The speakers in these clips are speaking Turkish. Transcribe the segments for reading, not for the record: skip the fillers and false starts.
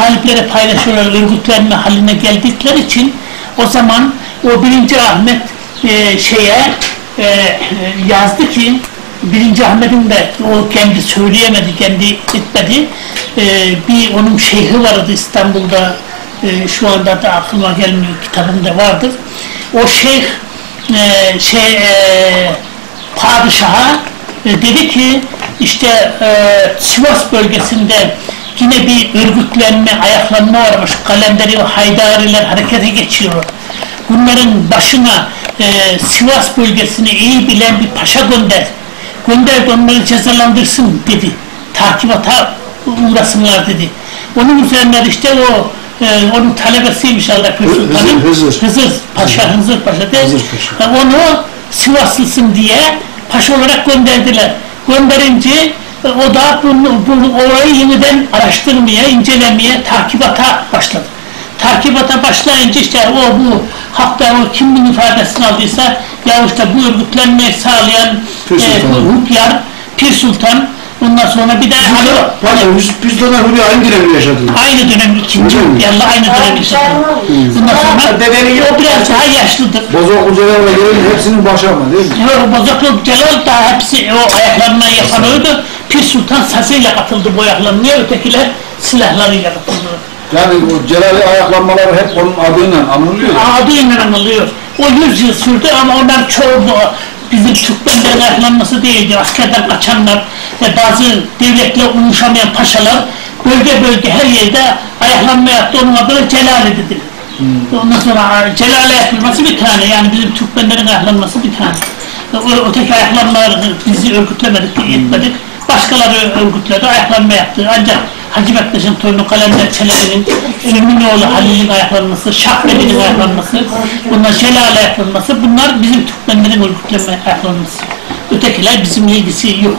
taliplere paylaşıyorlar, örgütlenme haline geldikleri için o zaman o 1. Ahmet yazdı ki 1. Ahmet'in de o kendi söyleyemedi, kendi etmedi. Bir onun şeyhi vardı İstanbul'da, şu anda da aklıma gelmiyor, kitabında vardır. O şeyh padişaha dedi ki işte Sivas bölgesinde yine bir örgütlenme, ayaklanma varmış. Kalenderi ve Haydariler harekete geçiyor. Bunların başına Sivas bölgesini iyi bilen bir paşa gönder. Gönder de onları cezalandırsın dedi. Takibata uğrasınlar dedi. Onun üzerine işte onun talebesiymiş Allah Sultan'ın Hızır Paşa onu Sivaslısın diye paşa olarak gönderdiler. Gönderince o da orayı yeniden araştırmaya, incelemeye, takibata başladı. Takibata başlayınca işte bu hakta o kimin ifadesini aldıysa ya işte bu örgütlenmeyi sağlayan Hüpyar, Pir Sultan, ondan sonra bir de Pir Sultan Hüpyar aynı dönemi yaşadılar. Aynı dönem, 2. Hüpyar'la aynı dönem yaşadılar. Bundan sonra o biraz daha yaşlıdır. Bozoklu Celal ve Gelin hepsinin başı ama değil mi? Yok, Bozoklu Celal da hepsi o ayaklanmayı yapan oydu. Pir Sultan sazıyla katıldı bu ayaklanmaya, ötekiler silahlarıyla katıldı. Yani o Celal'i ayaklanmaları hep onun adıyla anılıyor. Adıyla anılıyor. O 100 yıl sürdü ama ondan çoğu bizim Türkmenlerin ayaklanması değildi. Askerden kaçanlar ve bazı devletle uyuşamayan paşalar bölge bölge her yerde ayaklanma yaptı. Onun adına Celali dediler. Ondan sonra Celali ayaklanması bir tane, yani bizim Türkmenlerin ayaklanması bir tane. Öteki ayaklanmaları bizi örgütlemedik, etmedik. Başkaları örgütledi, ayaklanma yaptı. Ancak Hacı Bektaş'ın torunu Kalender Çelebi'nin, Ümrünoğlu Halil'in ayaklanması, Şahbeli'nin ayaklanması, bunlar Celal ayaklanması, bunlar bizim Türkmenlerin örgütleme ayaklanması. Ötekiler bizimle ilgisi yok.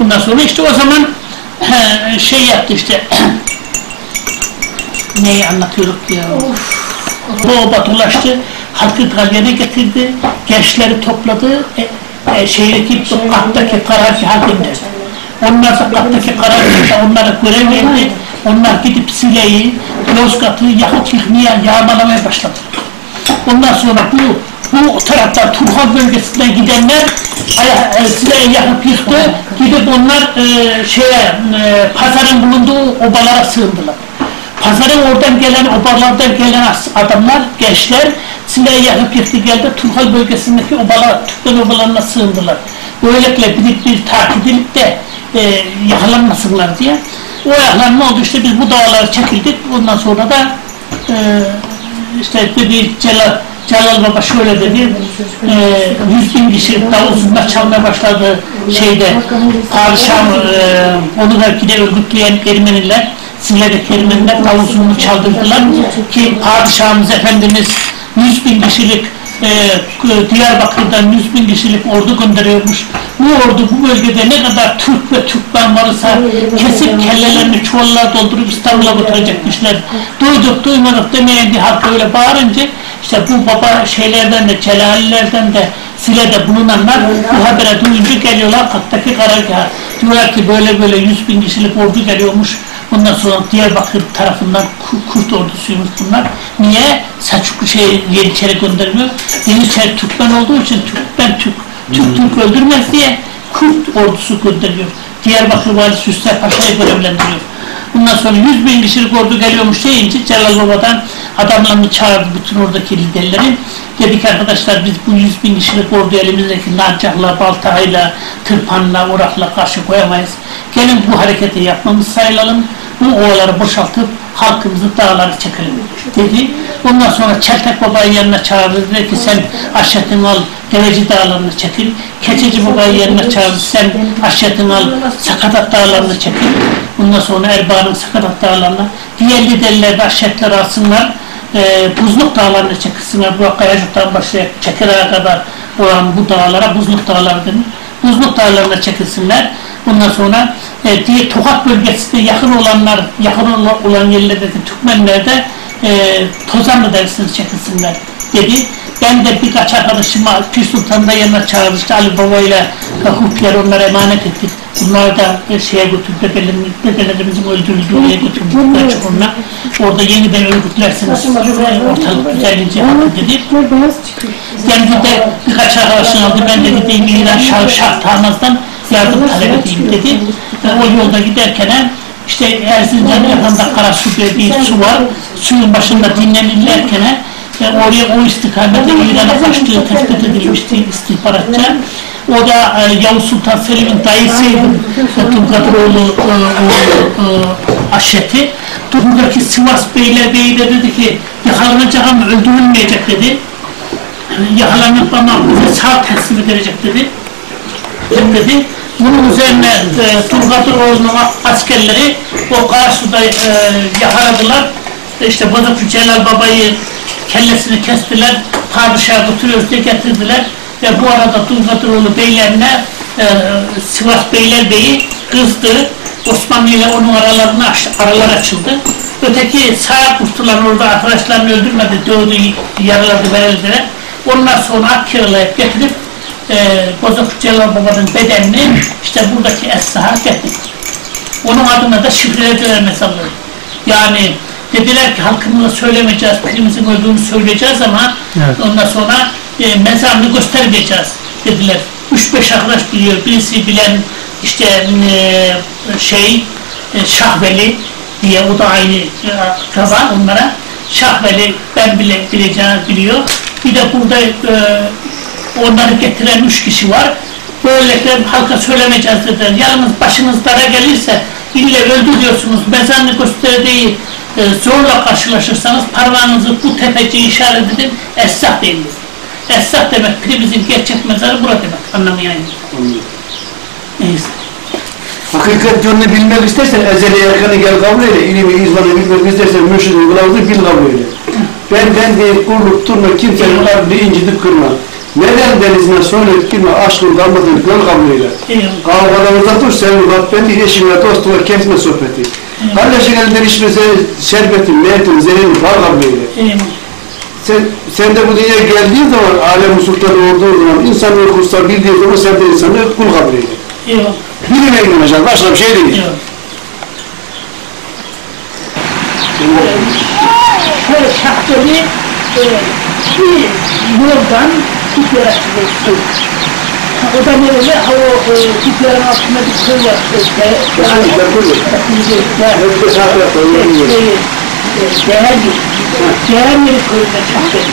Bundan sonra işte o zaman yaptı işte, neyi anlatıyorduk ya? O batılaştı, halkı galyana getirdi, gençleri topladı, kattaki karargaha gönderdi. Onlar kattaki karargahta onlara görev verdi, onlar gidip Sile'yi, Yozgat'ı yakıp yıkmaya, yağmalamaya başladı. Ondan sonra bu taraftan Turhal bölgesinden gidenler Sile'yi yakıp yıktı, gidip onlar pazarın bulunduğu obalara sığındılar. Pazarın oradan gelen, obalardan gelen adamlar, gençler Sile'yi yakıp yıktı geldi, Turhal bölgesindeki Türkmen obalarına sığındılar. Böylelikle bir takip edip de yakalanmasınlar diye. O yakalanma oldu, işte biz bu dağlara çekildik, ondan sonra da işte dedi Celal Baba şöyle dedi, 100.000 kişi davul zurna çalmaya başladı padişah, onu da gide örgütleyen Ermeniler, Sile'deki Ermeniler davul zurnu çaldırdılar ki padişahımız Efendimiz 100.000 kişilik Diyarbakır'dan 100.000 kişilik ordu gönderiyormuş. Bu ordu bu bölgede ne kadar Türk ve Türkmen varsa kesip kellelerini çuvallara doldurup İstanbul'a götürecekmişler. Duyduk duymadık demeyen bir halk öyle bağırınca işte bu baba şeylerden de Celalilerden de Sile'de bulunanlar bu habere duyunca geliyorlar kattaki karargaha. Diyorlar ki böyle böyle 100.000 kişilik ordu geliyormuş. Bundan sonra Diyarbakır tarafından Kurt ordusuymuş bunlar. Niye? Selçuklu Yeniçeri göndermiyor. Yeniçeri Türkmen olduğu için Türk öldürmez diye Kurt ordusu gönderiyor. Diyarbakır valisi Hüsrev Paşa'yı görevlendiriyor. Bundan sonra 100.000 kişilik ordu geliyormuş deyince Celal Baba'dan adamlarını çağırdı bütün oradaki liderleri. Dedik arkadaşlar biz bu 100.000 kişilik ordu elimizdeki narcahla, baltayla, tırpanla, orakla karşı koyamayız. Gelin bu hareketi yapmamız sayılalım. Bu ovaları boşaltıp halkımızı dağları çekelim dedi. Ondan sonra Çeltek Baba'yı yanına çağırdı. Dedi ki sen Aşet'ini al, Deveci Dağları'nı çekil. Keçeci Baba'yı yanına çağırdı. Sen Aşet'ini al, Sakatat Dağları'nı çekil. Ondan sonra Erbağ'ın Sakatat Dağları'na. Diğer liderler de Aşet'ler alsınlar. Buzluk Dağları'nı çekilsinler. Bu Kayacık'tan başlayıp Çekira'ya kadar olan bu dağlara Buzluk Dağları denir. Buzluk Dağları'na çekilsinler. Ondan sonra diye Tokat bölgesinde yakın olan yerlerdeki Türkmenler de Tozanlı dersiniz çekilsinler dedi. Ben de birkaç arkadaşıma Pir Sultan'da yanına çağırdı. İşte Ali Baba ile hukukları onlara emanet ettik. Bunlar da şeye götürdü, dedelerimizin öldürüldüğü yere götürdükler çukuruna. Orada yeniden örgütlersiniz, ortalık güzelce bakın dedi. Kendi de birkaç arkadaşını aldı, ben de gideyim İran Şah Tahmaz'dan yardım talep edeyim dedi. O yolda giderken işte Erzincan yakında Karasu diye bir su var, suyun başında dinlenirlerken oraya o istikamette İran'a kaçtığı tespit edilmişti istihbaratça. O da Yavuz Sultan Selim'in dayısıydı, Tulgadiroğlu Aşeti. Buradaki Sivas Beylerbeyi de dedi ki yakalanacak ama öldürülmeyecek dedi. Yakalanıp ama bize sağ teslim edilecek dedi. Dedi. Bunun üzerine Tulgadiroğlu'nun askerleri o Karasu'da yakaladılar. İşte Bozokçu Celal Baba'yı kellesini kestiler, padişah'a götürüyoruz diye getirdiler. Ve bu arada Tulgadiroğlu beylerine Sivas Beylerbeyi kızdı. Osmanlı ile onun aralar açıldı. Öteki sağ kurtulan orada arkadaşlarını öldürmedi, dövdü, yaraladı, verildiler. Ondan sonra ak kiralayıp getirip Bozokçu Celal Baba'nın bedenini işte buradaki Esra'ya getirdi. Onun adına da şifrelediler mezarları. Yani dediler ki halkımıza söylemeyeceğiz, pirimizin öldüğünü söyleyeceğiz ama evet. Ondan sonra mezarını göstermeyeceğiz dediler. 3-5 arkadaş biliyor, birisi bilen işte Şahveli diye, o da aynı kaza onlara. Şahveli ben bile bileceğini biliyor. Bir de burada onları getiren 3 kişi var. Böylelikle halka söylemeyeceğiz dediler. Yalnız başınız dara gelirse ille öldü diyorsunuz, mezarını gösterdiği zorla karşılaşırsanız parmağınızı bu tepeciye işaret edin, Esrah deyin. Esrah demek, pirimizin gerçek mezarı burada demek, anlamayayım. Neyse. Hakikat yönünü bilmek istersen ezeli erkanı gel kabul eyle, ilimi izvanı bilmek istersen mürşidin kılavuzu bil kabul eyle. Benden değil kulluk durma, kimsenin kalbini incitip kırma. Neden denizine söyleyip girme, aşkın kalmadığını kıl kabul eyle. Kavgada uzatır, sevgi bak, ben de eşimle dostuma kesme sohbeti. Kardeşin elinden içmese şerbetin, niyetin, zehrini kal kabul eyle. Sen de bu dünyaya geldiğin zaman, alem-i sultanı olduğu zaman, insanlığı kutsal bildiği zaman sen de insanlığı kul kabul eyle. Bilime inanacak, başka bir şey değil. Şöyle şahtörü bir yoldan bir yere çıkıyorsun. O da nerede? O iplerin altında bir köy var. Değer yeri köyünde şahtörü.